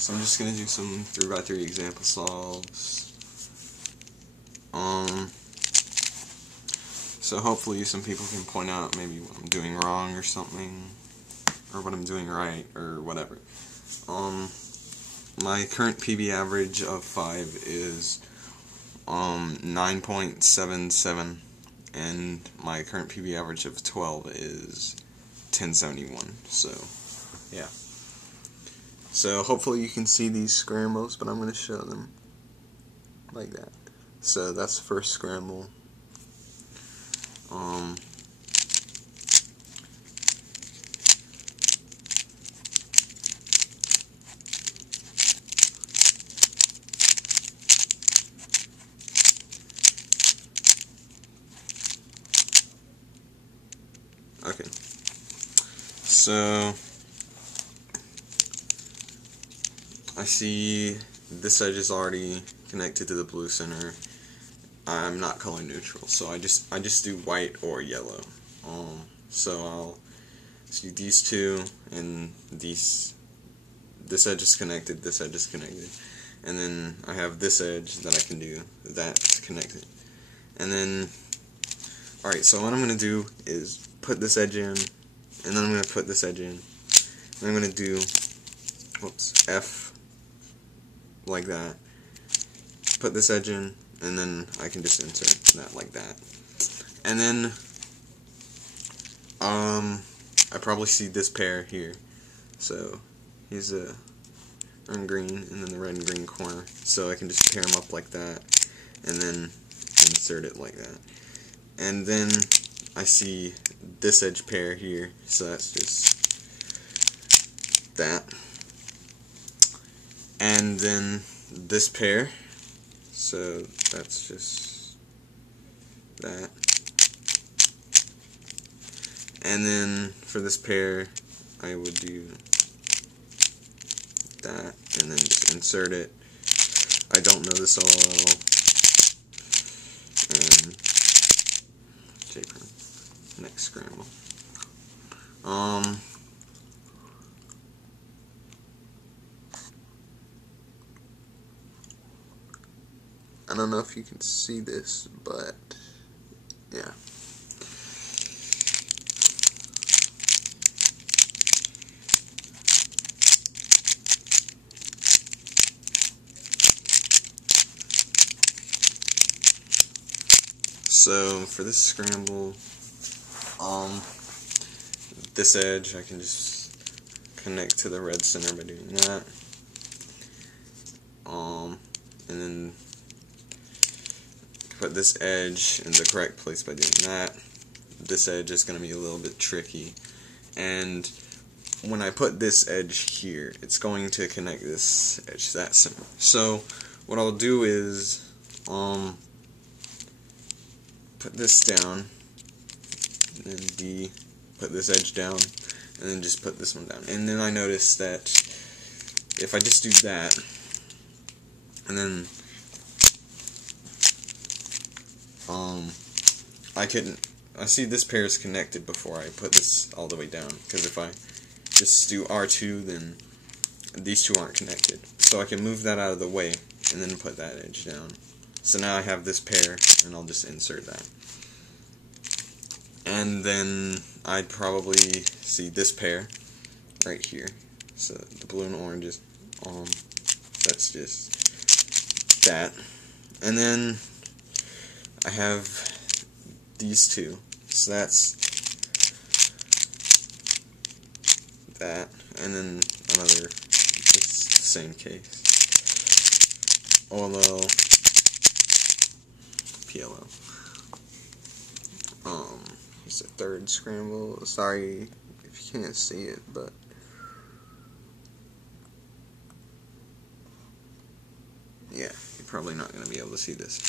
So I'm just gonna do some 3x3 example solves. So hopefully some people can point out maybe what I'm doing wrong or something, or what I'm doing right, or whatever. My current PB average of 5 is 9.77, and my current PB average of 12 is 1071. So yeah. So hopefully you can see these scrambles, but I'm going to show them like that. So that's the first scramble. Okay. So I see this edge is already connected to the blue center. I'm not color neutral, so I just do white or yellow. So I'll do these two, and this edge is connected, this edge is connected, and then I have this edge that I can do that's connected. And then, alright, so what I'm going to do is put this edge in, and then I'm going to put this edge in, and I'm going to do, F, like that, put this edge in, and then I can just insert that like that. And then, I probably see this pair here, so here's the red and green, and then the red and green corner, so I can just pair them up like that, and then insert it like that. And then I see this edge pair here, so that's just that. And then this pair, so that's just that. And then for this pair, I would do that, and then just insert it. I don't know this all. And next scramble. I don't know if you can see this, but yeah. So for this scramble, this edge I can just connect to the red center by doing that, and then put this edge in the correct place by doing that. This edge is going to be a little bit tricky, and when I put this edge here, it's going to connect this edge to that center. So what I'll do is put this down, and then put this edge down, and then just put this one down. And then I notice that if I just do that, and then I see this pair is connected before I put this all the way down, because if I just do R2, then these two aren't connected. So I can move that out of the way, and then put that edge down. So now I have this pair, and I'll just insert that. And then I'd probably see this pair right here. So the blue and orange is, that's just that. And then I have these two. So that's that. And then another, it's the same case. OLL, PLL. Here's the third scramble. Sorry if you can't see it, but yeah, you're probably not going to be able to see this.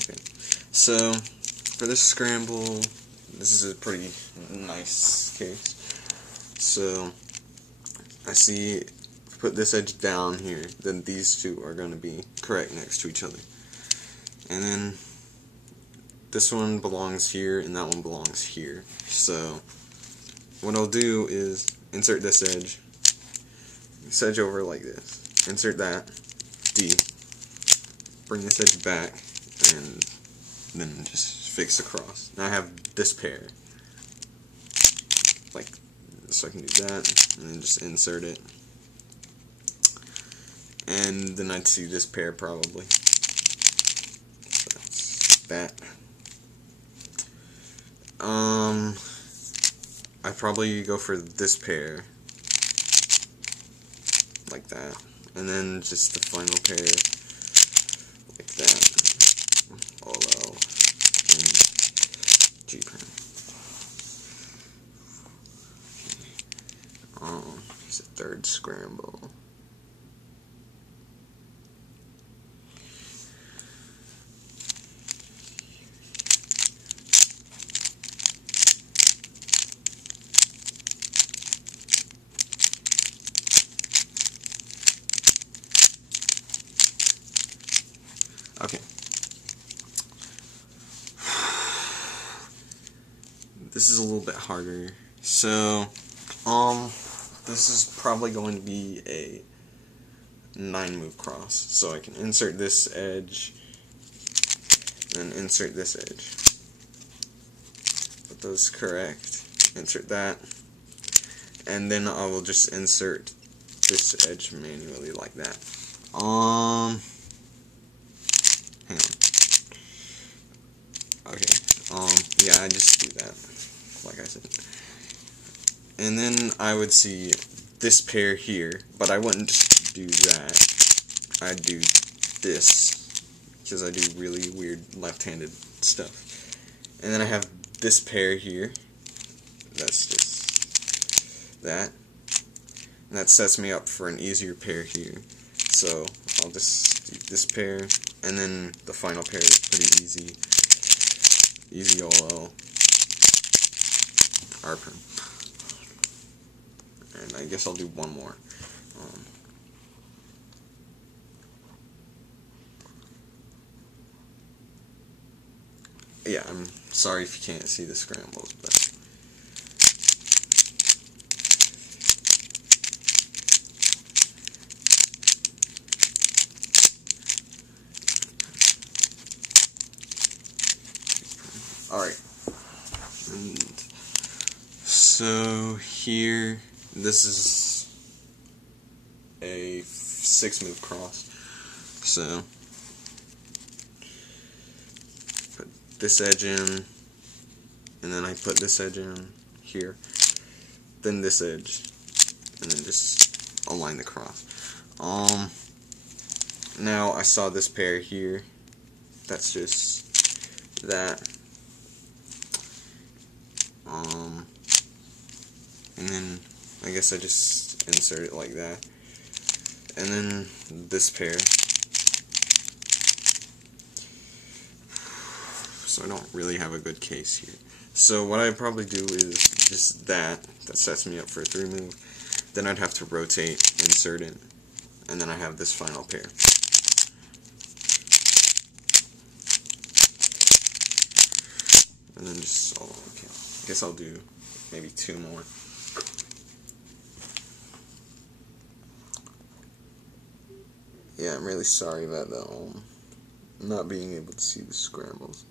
Okay, so for this scramble, this is a pretty nice case. So I see, if I put this edge down here, then these two are going to be correct next to each other. And then this one belongs here, and that one belongs here. So what I'll do is insert this edge over like this, insert that, D, bring this edge back, and then just fix across. Now I have this pair, like, so I can do that, and then just insert it, and then I'd see this pair probably. So that's that. I'd probably go for this pair, like that, and then just the final pair, like that, all out, and G prime. It's a third scramble. Okay. This is a little bit harder. So, this is probably going to be a 9-move cross. So I can insert this edge, then insert this edge. Put those correct. Insert that. And then I will just insert this edge manually like that. Hang on. Okay. Yeah, I just do that, like I said. And then I would see this pair here, but I wouldn't just do that. I'd do this, because I do really weird left-handed stuff. And then I have this pair here. That's just that. And that sets me up for an easier pair here. So I'll just do this pair, and then the final pair is pretty easy. Easy OL. R-prime. And I guess I'll do one more. Yeah, I'm sorry if you can't see the scrambles, but alright. And so here, this is a 6-move cross. So put this edge in, and then I put this edge in here, then this edge, and then just align the cross. Now I saw this pair here. That's just that. And then I guess I just insert it like that. And then this pair. So I don't really have a good case here. So what I'd probably do is just that sets me up for a 3-move. Then I'd have to rotate, insert it, and then I have this final pair. And then just, okay, I guess I'll do maybe 2 more. Yeah, I'm really sorry about that, not being able to see the scrambles.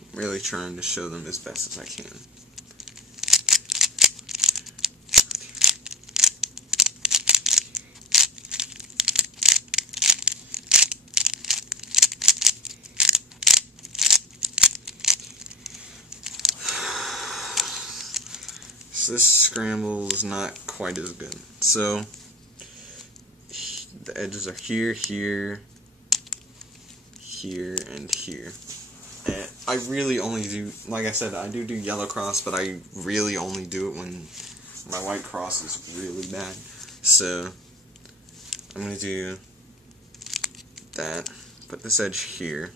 I'm really trying to show them as best as I can. So this scramble is not quite as good. So the edges are here, here, here, and here. And I really only do, like I said, I do yellow cross, but I really only do it when my white cross is really bad. So I'm going to do that, put this edge here,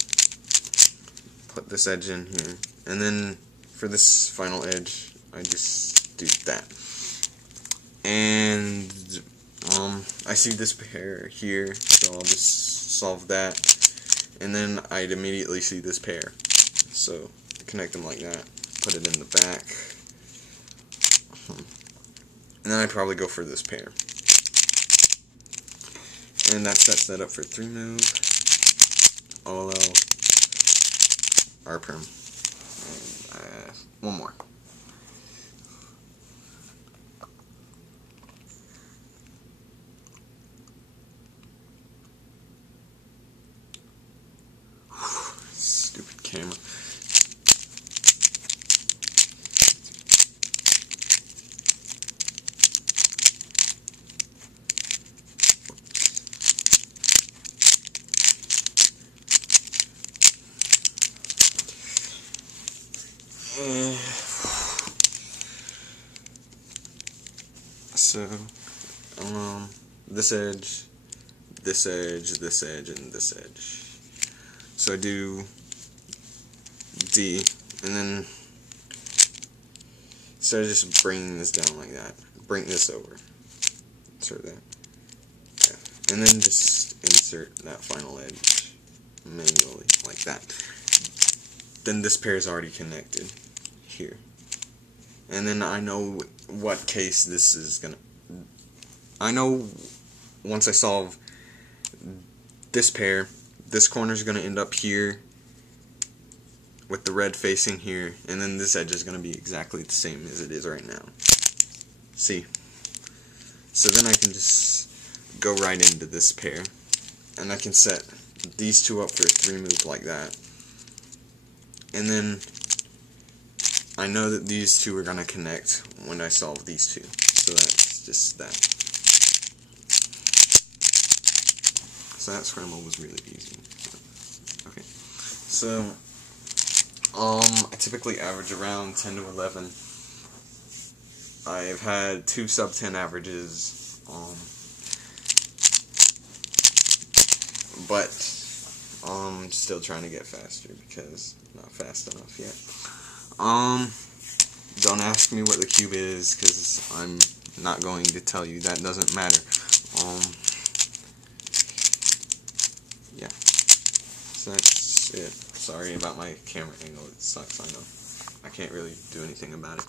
put this edge in here, and then for this final edge, I just do that. And I see this pair here, so I'll just solve that. And then I'd immediately see this pair. So connect them like that, put it in the back. And then I'd probably go for this pair. And that sets that up for 3 move, OLL, R-perm, and one more. Stupid camera. So, this edge, this edge, this edge, and this edge. So I do D, and then instead of just bringing this down like that, bring this over. Insert that. Yeah. And then just insert that final edge manually, like that. Then this pair is already connected here. And then I know what case this is gonna... I know once I solve this pair, this corner is gonna end up here with the red facing here, and then this edge is gonna be exactly the same as it is right now. See? So then I can just go right into this pair, and I can set these two up for a 3 move like that. And then I know that these two are going to connect when I solve these two. So that's just that. So that scramble was really easy. Okay. So, I typically average around 10 to 11. I've had 2 sub 10 averages. But I'm still trying to get faster because I'm not fast enough yet. Don't ask me what the cube is, because I'm not going to tell you. That doesn't matter. Yeah. So that's it. Sorry about my camera angle. It sucks, I know. I can't really do anything about it.